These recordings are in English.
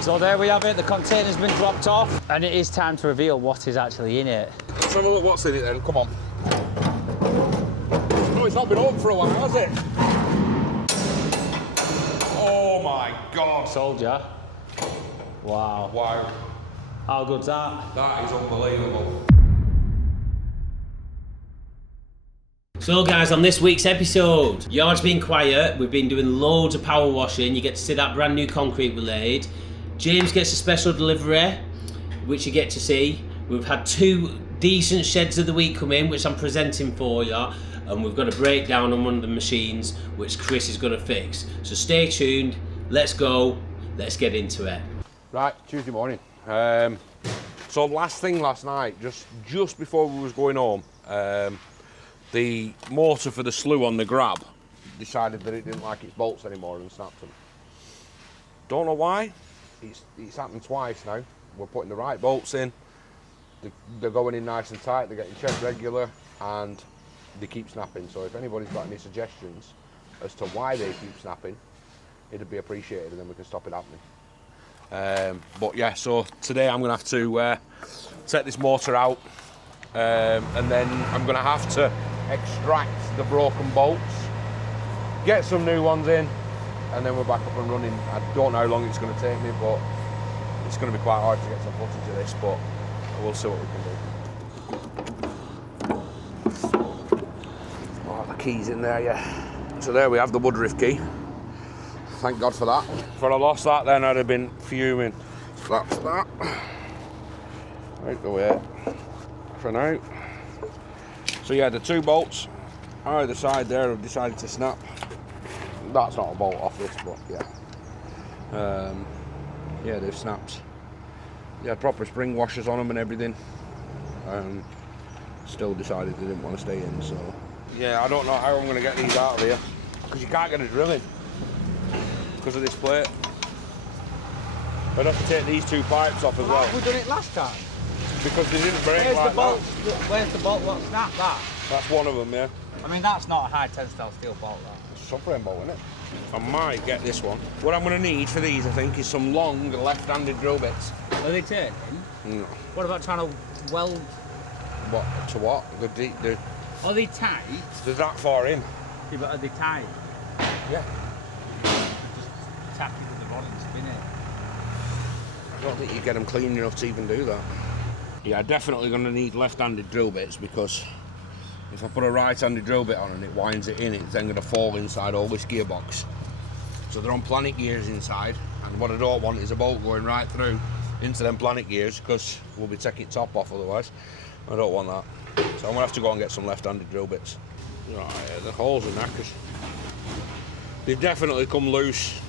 So there we have it, the container's been dropped off, and it is time to reveal what is actually in it. Let's have a look what's in it then, come on. Oh, it's not been open for a while, has it? Oh my God. Soldier. Wow. Wow. How good's that? That is unbelievable. So guys, on this week's episode, Yard's been quiet, we've been doing loads of power washing, you get to see that brand new concrete we laid. James gets a special delivery, which you get to see. We've had 2 decent sheds of the week come in, which I'm presenting for you, and we've got a breakdown on one of the machines, which Chris is going to fix. So stay tuned, let's go, let's get into it. Right, Tuesday morning. So last thing last night, just before we was going home, the motor for the slew on the grab decided that it didn't like its bolts anymore and snapped them. Don't know why. It's happened twice now. We're putting the right bolts in. They're going in nice and tight. They're getting checked regular, and they keep snapping. So if anybody's got any suggestions as to why they keep snapping, it'd be appreciated, and then we can stop it happening. But yeah, so today I'm going to have to take this motor out, and then I'm going to have to extract the broken bolts, get some new ones in, and then we're back up and running. I don't know how long it's going to take me, but it's going to be quite hard to get some footage of this, but we'll see what we can do. Oh, the key's in there, yeah. So there we have the Woodruff key. Thank God for that. If I'd have lost that, then I'd have been fuming. So that's that. Out the way for now. So yeah, the 2 bolts either side there have decided to snap. That's not a bolt off this, but yeah. Yeah, they've snapped. They had proper spring washers on them and everything. Still decided they didn't want to stay in, so. Yeah, I don't know how I'm going to get these out of here, because you can't get a drill in because of this plate. I'd have to take these 2 pipes off as well. Have we done it last time? Because they didn't break. Where's like the bolt? that. Where's the bolt? What's that? That's one of them, yeah. I mean, that's not a high tensile steel bolt, that. It's a subframe bolt, isn't it? I might get this one. What I'm going to need for these, I think, is some long left-handed drill bits. Are they turning? No. What about trying to weld? What? To what? Are they tight? They're that far in. Yeah, but are they tight? Yeah. Just tap it with the rod and spin it. I don't think you get them clean enough to even do that. Yeah, definitely going to need left-handed drill bits, because if I put a right-handed drill bit on and it winds it in, it's then going to fall inside all this gearbox. So they're on planet gears inside, and what I don't want is a bolt going right through into them planet gears, because we'll be taking top off otherwise. I don't want that. So I'm going to have to go and get some left-handed drill bits. Right, yeah, the holes are knackers. They've definitely come loose,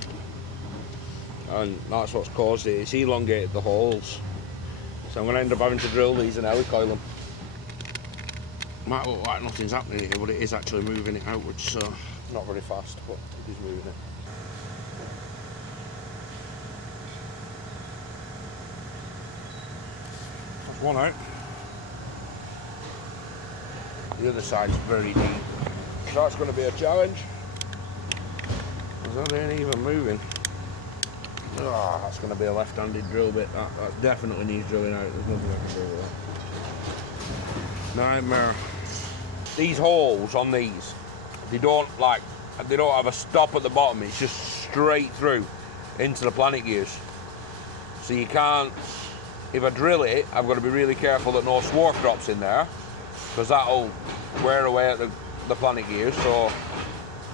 and that's what's caused it. It's elongated the holes. So I'm going to end up having to drill these and helicoil them. Might look like nothing's happening here, but it is actually moving it outwards, so not very fast, but it is moving it. That's one out. The other side's very deep, so that's going to be a challenge. Because that ain't even moving. Oh, that's going to be a left-handed drill bit. That definitely needs drilling out. There's nothing I can do with that. Nightmare. These holes on these, they don't have a stop at the bottom. It's just straight through into the planet gears. So you can't, if I drill it, I've got to be really careful that no swarf drops in there, because that'll wear away at the planet gears. So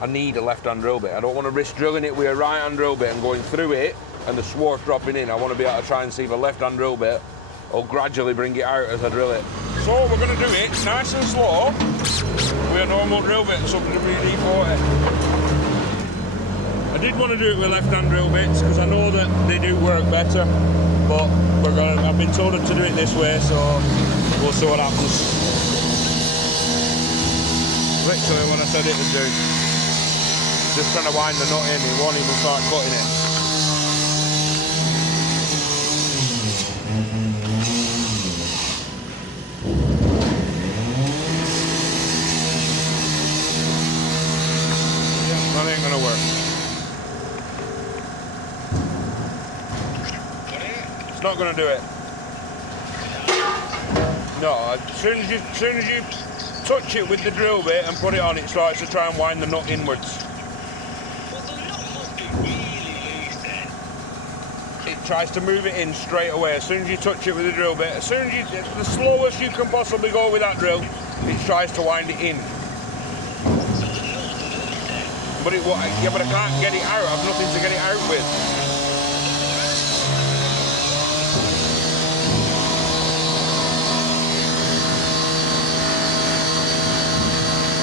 I need a left-hand drill bit. I don't want to risk drilling it with a right-hand drill bit and going through it and the swarf dropping in. I want to be able to try and see if a left-hand drill bit will gradually bring it out as I drill it. So we're going to do it nice and slow with a normal drill bit and something WD-40. I did want to do it with left-hand drill bits because I know that they do work better, but I've been told to do it this way, so we'll see what happens. Literally what I said it would do. Just trying to wind the nut in, it won't even start cutting it. That ain't gonna work. not going to do it. No, as soon as you touch it with the drill bit and put it on, it starts to try and wind the nut inwards. It tries to move it in straight away. As soon as you touch it with the drill bit, the slowest you can possibly go with that drill, it tries to wind it in. But I can't get it out. I've nothing to get it out with.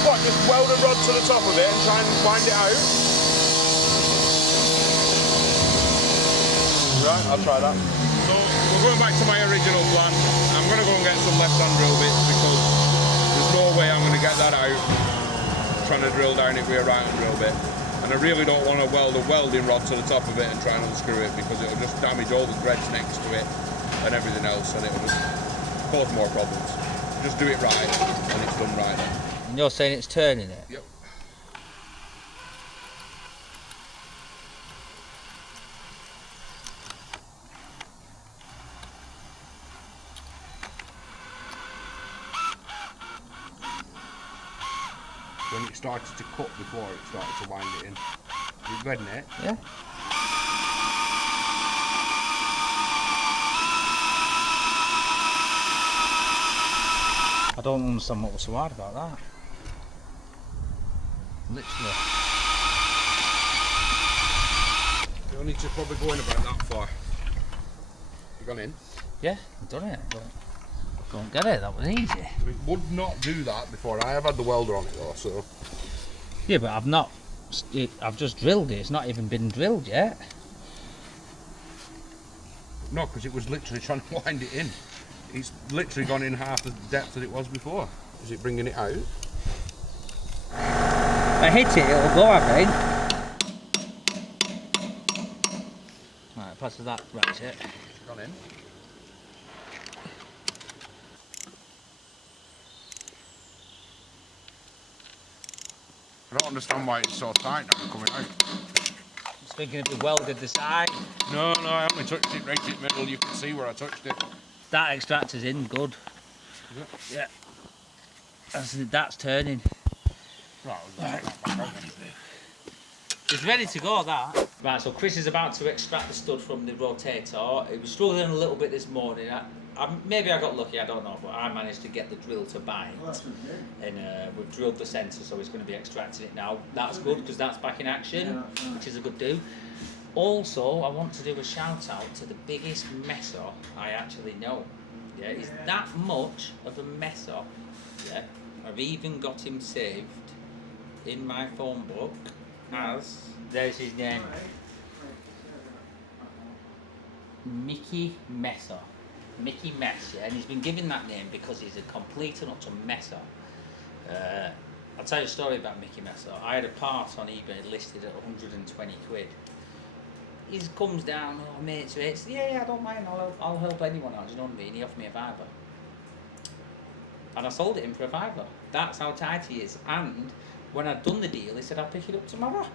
What? Just weld a rod to the top of it and try and wind it out? Right, I'll try that. So we're going back to my original plan. I'm going to go and get some left-hand drill bits because there's no way I'm going to get that out trying to drill down it with a right-hand drill bit. And I really don't want to weld a welding rod to the top of it and try and unscrew it because it'll just damage all the threads next to it and everything else, and it'll just cause more problems. Just do it right and it's done right then. And you're saying it's turning it? Yep. When it started to cut before, it started to wind it in. You getting it? Yeah. I don't understand what was so hard about that. Literally. You only to probably go in about that far. You gone in? Yeah, I've done it, but I don't get it, that was easy. It would not do that before. I have had the welder on it though, so. Yeah, but I've just drilled it, it's not even been drilled yet. No, because it was literally trying to wind it in. It's literally gone in half the depth that it was before. Is it bringing it out? If I hit it, it'll go, I think. Right, pass that ratchet. It's gone in. I don't understand why it's so tight now coming out. I was thinking if we welded the side. No, I only touched it right in the middle. You can see where I touched it. That extractor's in good. Yeah. That's turning. Right. It's ready to go, that. Right, so Chris is about to extract the stud from the rotator. It was struggling a little bit this morning. Maybe I got lucky, I don't know, but I managed to get the drill to bind. And we've drilled the sensor, so it's going to be extracting it now. That's good, because that's back in action, which is a good do. Also, I want to do a shout out to the biggest messer I actually know. Yeah, he's that much of a messer. Yeah, I've even got him saved in my phone book as, there's his name, Mickey Messa. Mickey Mess, yeah, and he's been given that name because he's a complete and utter messer. I'll tell you a story about Mickey Messer. I had a part on eBay listed at 120 quid. He comes down, oh mates, yeah, I don't mind, I'll help anyone out, do you know what I mean? He offered me a £5. And I sold it him for a £5. That's how tight he is. And when I'd done the deal, he said, I'll pick it up tomorrow.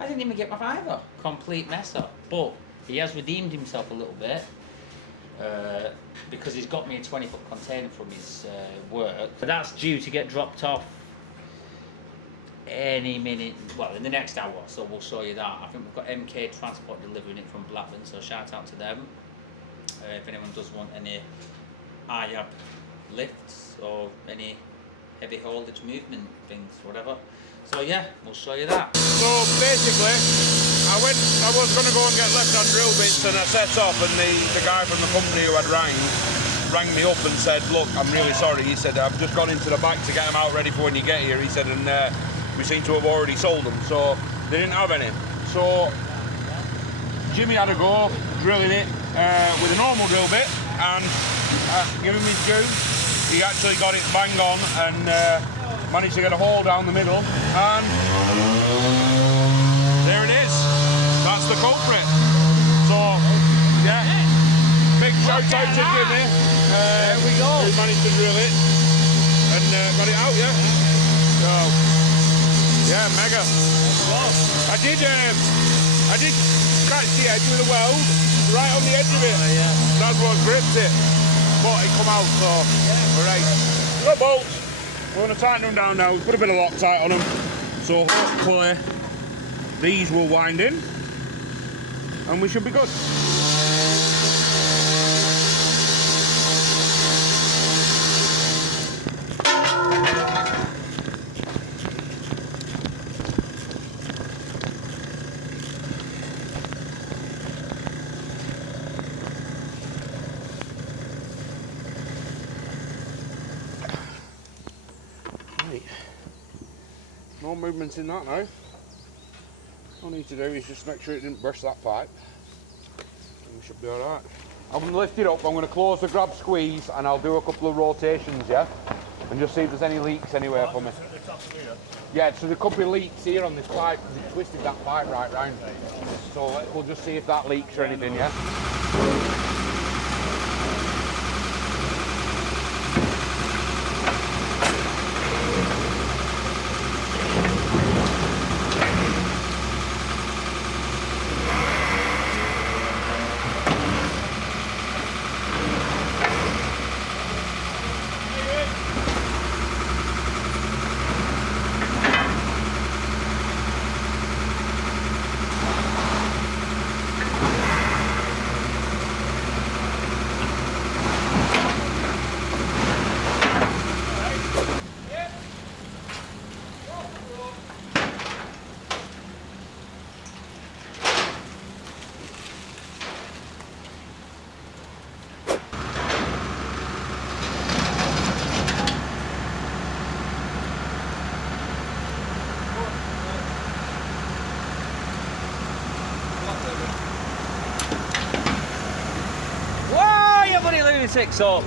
I didn't even get my £5. Complete messer. But he has redeemed himself a little bit. Because he's got me a 20-foot container from his work. But that's due to get dropped off any minute, well, in the next hour, so we'll show you that. I think we've got MK Transport delivering it from Blackburn, so shout out to them. If anyone does want any IAB lifts or any heavy haulage movement things, whatever. So yeah, we'll show you that. So basically, I was going to go and get left-hand drill bits, and I set off, and the guy from the company who had rang me up and said, look, I'm really sorry. He said, I've just gone into the back to get them out ready for when you get here. He said, and we seem to have already sold them, so they didn't have any. So Jimmy had a go drilling it with a normal drill bit, and give him his due. He actually got it bang on and managed to get a hole down the middle, and there it is. That's the culprit. So, yeah, big shout out to Jimmy. There we go. Who managed to drill it and got it out, yeah. So, yeah, mega. I did catch the edge with a weld right on the edge of it. Dad was gripped it, but it come out, so we're right. Got bolts. We're going to tighten them down now. Put a bit of Loctite on them, so hopefully these will wind in, and we should be good. No movement in that now. All I need to do is just make sure it didn't burst that pipe. And we should be alright. I'm going to lift it up, I'm going to close the grab squeeze, and I'll do a couple of rotations, yeah? And just see if there's any leaks anywhere for me. Yeah, so there could be leaks here on this pipe, because it twisted that pipe right round. So we'll just see if that leaks or anything, yeah? So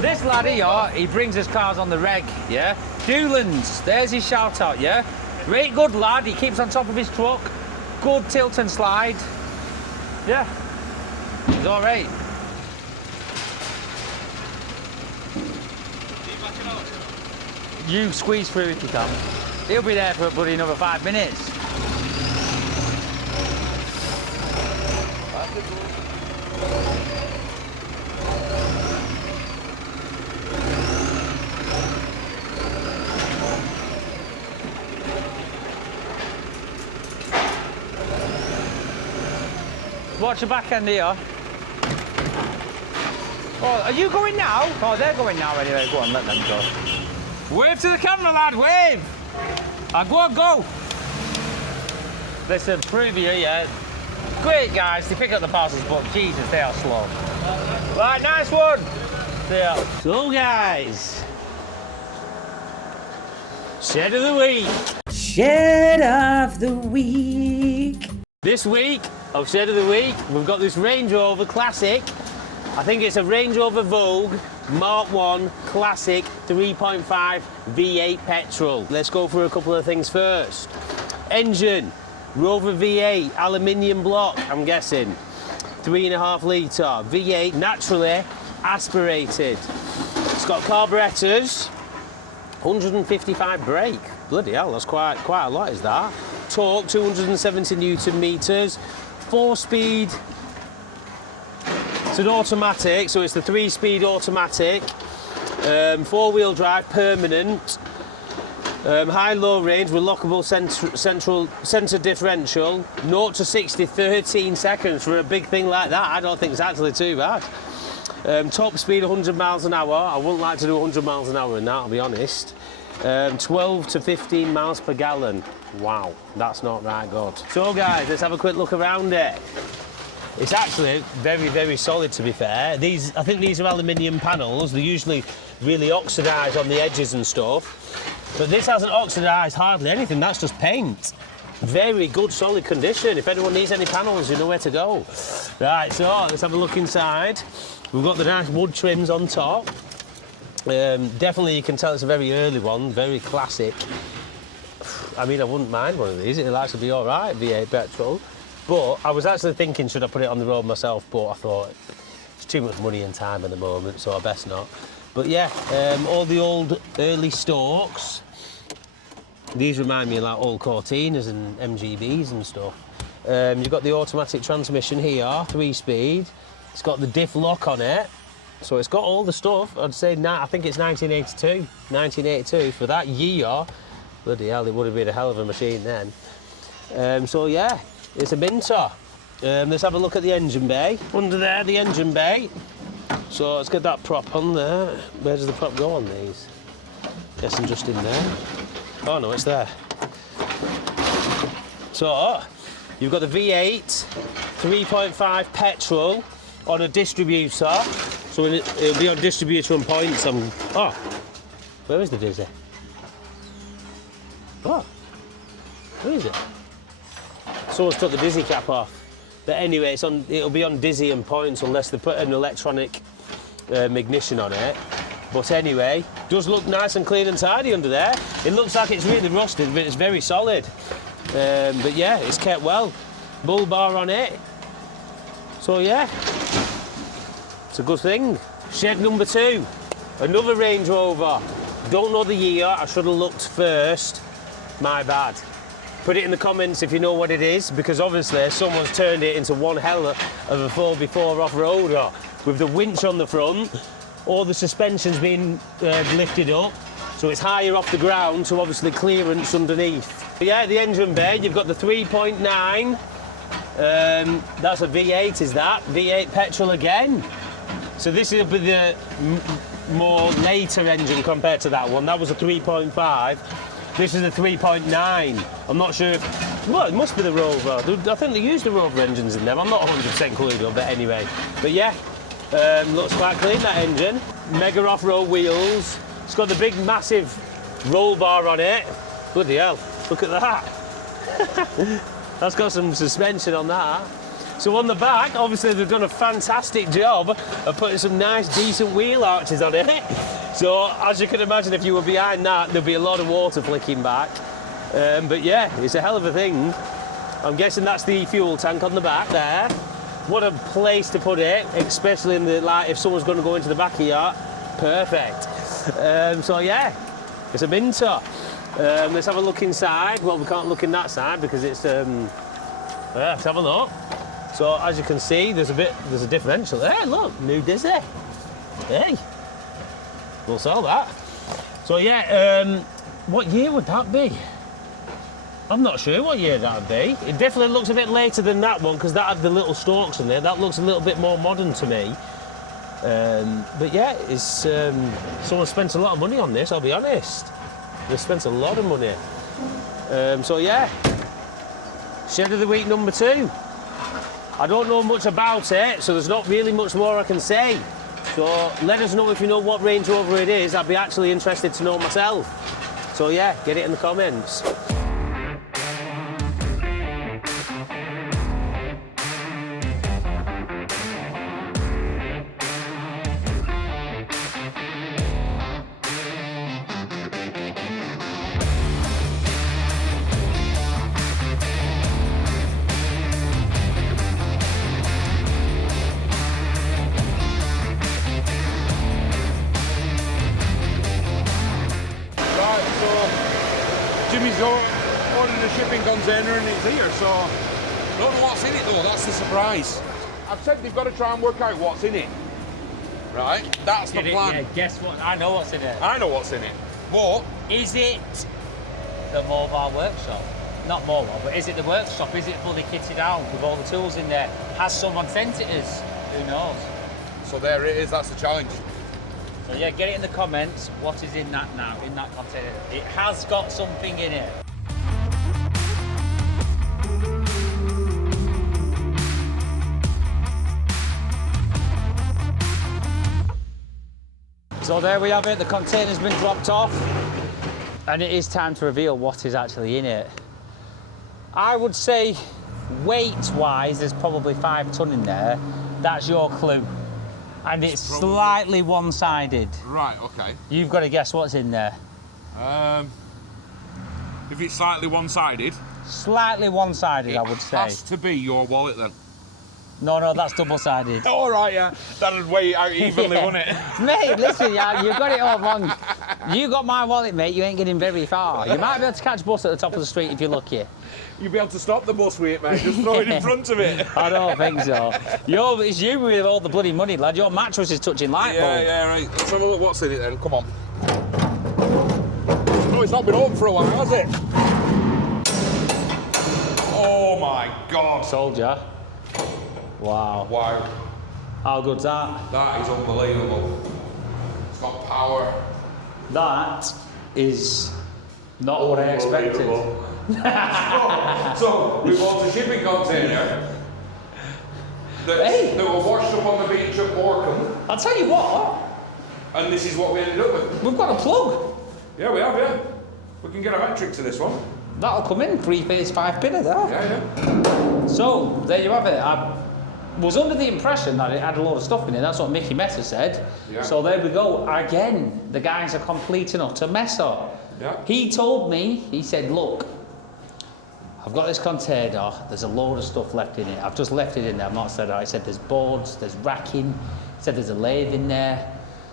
this lad here, he brings his cars on the reg, yeah? Doolands, there's his shout out, yeah? Great good lad, he keeps on top of his truck. Good tilt and slide. Yeah, he's all right. You squeeze through if you can. He'll be there for bloody another 5 minutes. Watch the back end here. Oh, are you going now? Oh, they're going now anyway. Go on, let them go. Wave to the camera, lad, wave! Go! Listen, prove you, yeah. Great guys, they pick up the parcels, but Jesus, they are slow. Right, nice one! Yeah. So, guys. Shed of the week. Shed of the week. This week, of Shed of the Week, we've got this Range Rover Classic. I think it's a Range Rover Vogue Mark 1 Classic 3.5 V8 petrol. Let's go through a couple of things first. Engine, Rover V8, aluminium block, I'm guessing. 3.5 litre, V8, naturally aspirated. It's got carburettors, 155 brake. Bloody hell, that's quite a lot, is that? Torque, 270 Newton meters. 4-speed, it's an automatic, so it's the 3-speed automatic, 4-wheel drive, permanent, high-low range with lockable centre differential, 0 to 60, 13 seconds. For a big thing like that, I don't think it's actually too bad. Top speed 100 miles an hour, I wouldn't like to do 100 miles an hour in that, I'll be honest. 12 to 15 miles per gallon. Wow, that's not that good. So guys, let's have a quick look around it. It's actually very, very solid, to be fair. I think these are aluminium panels. They're usually really oxidised on the edges and stuff. But this hasn't oxidised hardly anything, that's just paint. Very good, solid condition. If anyone needs any panels, you know where to go. Right, so let's have a look inside. We've got the nice wood trims on top. Definitely you can tell it's a very early one, very classic. I mean, I wouldn't mind one of these, it'll actually be all right, V8 petrol. But I was actually thinking, should I put it on the road myself, but I thought it's too much money and time at the moment, so I best not. But yeah, all the old early stalks, these remind me of like old Cortinas and MGBs and stuff. You've got the automatic transmission here, 3-speed, It's got the diff lock on it. So it's got all the stuff. I'd say, I think it's 1982. 1982 for that year. Bloody hell, it would have been a hell of a machine then. So yeah, it's a Minter. Let's have a look at the engine bay. Under there, the engine bay. So let's get that prop on there. Where does the prop go on these? Guessing just in there. Oh no, it's there. So, you've got the V8, 3.5 petrol on a distributor. So it'll be on distributor and points. Oh, where is the Dizzy? Oh, where is it? Someone's took the Dizzy cap off. But anyway, it'll be on Dizzy and points unless they put an electronic ignition on it. But anyway, does look nice and clean and tidy under there. It looks like it's really rusted, but it's very solid. But yeah, it's kept well. Bull bar on it. So yeah, it's a good thing. Shed number 2, another Range Rover. Don't know the year, I should have looked first. My bad. Put it in the comments if you know what it is, because obviously someone's turned it into one hell of a 4x4 off-roader with the winch on the front, all the suspension's been lifted up, so it's higher off the ground, so obviously clearance underneath. But yeah, the engine bay, you've got the 3.9, that's a V8, is that? V8 petrol again. So this will be the more later engine compared to that one. That was a 3.5. This is a 3.9. I'm not sure if... Well, it must be the Rover. I think they use the Rover engines in them. I'm not 100% clued up, but anyway. But yeah, looks quite clean, that engine. Mega off-road wheels. It's got the big, massive roll bar on it. Bloody hell, look at that. That's got some suspension on that. So on the back, obviously they've done a fantastic job of putting some nice, decent wheel arches on it. So, as you can imagine, if you were behind that, there'd be a lot of water flicking back. But yeah, it's a hell of a thing. I'm guessing that's the fuel tank on the back there. What a place to put it, especially in the light if someone's going to go into the back of your perfect. So yeah, it's a Minter. Let's have a look inside. Well, we can't look in that side because it's... let's have a look. So, as you can see, there's a differential there. Look, new Dizzy. Hey. We'll sell that. So yeah, what year would that be? I'm not sure what year that would be. It definitely looks a bit later than that one because that had the little stalks in there. That looks a little bit more modern to me. But yeah, it's someone spent a lot of money on this, I'll be honest. They spent a lot of money. So yeah, Shed of the Week number 2. I don't know much about it, so there's not really much more I can say. So let us know if you know what Range Rover it is. I'd be actually interested to know myself. So yeah, get it in the comments. Jimmy's ordered a shipping container and it's here, so don't know what's in it though, that's the surprise. I've said they've got to try and work out what's in it. Right? That's the plan. Yeah, guess what? I know what's in it. I know what's in it. But is it the mobile workshop? Not mobile, but is it the workshop? Is it fully kitted out with all the tools in there? Has someone sent it us? Who knows? so there it is, that's the challenge. So yeah, get it in the comments. What is in that now, in that container? It has got something in it. So there we have it, the container's been dropped off. And it is time to reveal what is actually in it. I would say, weight-wise, there's probably 5 ton in there. That's your clue. And it's slightly one-sided. Right, okay. You've got to guess what's in there. If it's slightly one-sided? Slightly one-sided, I would say. It has to be your wallet then. No, that's double-sided. All right, yeah. That'd weigh it out evenly, wouldn't it? Mate, listen, yeah, you've got it all wrong. You got my wallet, mate. You ain't getting very far. You might be able to catch a bus at the top of the street if you're lucky. You'll be able to stop the bus with it, mate. Just throw it in front of it. I don't think so. It's you with all the bloody money, lad. Your mattress is touching light bulb. Yeah, right. Let's have a look what's in it then. Come on. Oh, it's not been open for a while, has it? Oh my God. Sold ya. Wow. Wow. How good's that? That is unbelievable. It's got power. That is not what I expected. So we bought a shipping container that were washed up on the beach at Morecambe. I'll tell you what. And this is what we ended up with. We've got a plug. Yeah, we have, yeah. We can get a metric to this one. That'll come in 3-phase 5-pinner there. Yeah. So, there you have it. I was under the impression that it had a lot of stuff in it. That's what Mickey Messa said. Yeah. So there we go. Again, the guy's a complete and utter messer. Yeah. He told me, he said, look, I've got this container, there's a load of stuff left in it. I've just left it in there, I've not said that. He said there's boards, there's racking. He said there's a lathe in there.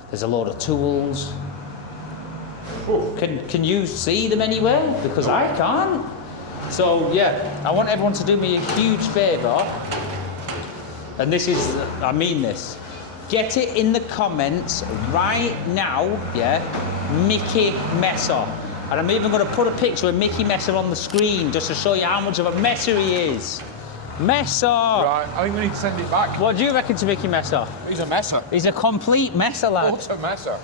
There's a load of tools. Can you see them anywhere? Because I can't. So yeah, I want everyone to do me a huge favour. And this is, I mean this. Get it in the comments right now, yeah? Mickey Messa. And I'm even going to put a picture of Mickey Messa on the screen just to show you how much of a messer he is. Messa! Right, I think we need to send it back. What do you reckon to Mickey Messa? He's a messer. He's a complete messer, lad. What a messer.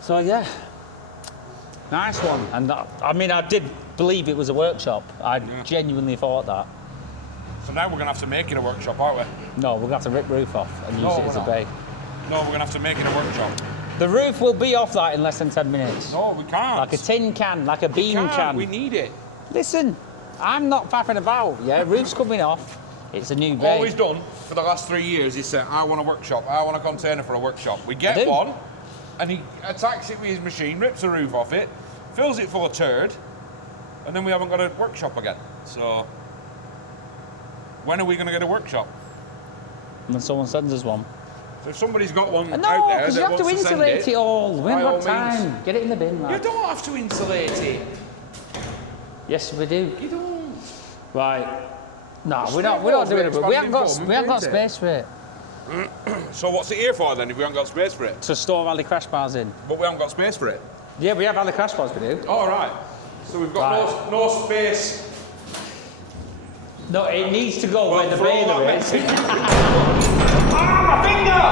So yeah, nice one. And I mean, I did believe it was a workshop. I genuinely thought that. So now we're going to have to make it a workshop, aren't we? No, we're going to have to rip the roof off and use it as a bay. No, we're going to have to make it a workshop. The roof will be off that in less than 10 minutes. No, we can't. Like a tin can, like a bean can. We need it. Listen, I'm not faffing about, yeah? Roof's coming off. It's a new bay. All he's done for the last 3 years is say, I want a workshop, I want a container for a workshop. We get one, and he attacks it with his machine, rips the roof off it, fills it full of turd, and then we haven't got a workshop again. So, when are we going to get a workshop? When someone sends us one. So if somebody's got one No, out there because you that have to wants insulate it all. We haven't got time. means. Get it in the bin, lad. You don't have to insulate it. Yes, we do. You don't. Right. No, we're not doing it. But we haven't got space for it. So what's it here for then if we haven't got space for it? To store alley crash bars in. But we haven't got space for it. Yeah, we have alley crash bars, we do. All right. So we've got no space. No, it needs to go where the baler is. Ah, my finger!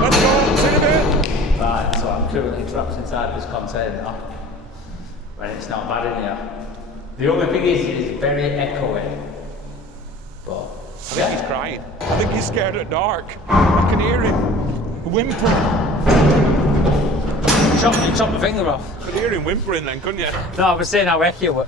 Right, let's go. See you in a bit. Right, so I'm currently trapped inside this container. And it's not bad in here. The only thing is, it's very echoey. But I think he's crying. I think he's scared at dark. I can hear him whimpering. You chop my finger off. You could hear him whimpering then, couldn't you? No, I was saying how echo.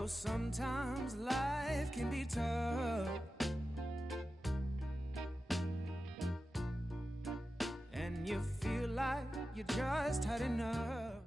know sometimes life can be tough, and you feel like you just had enough.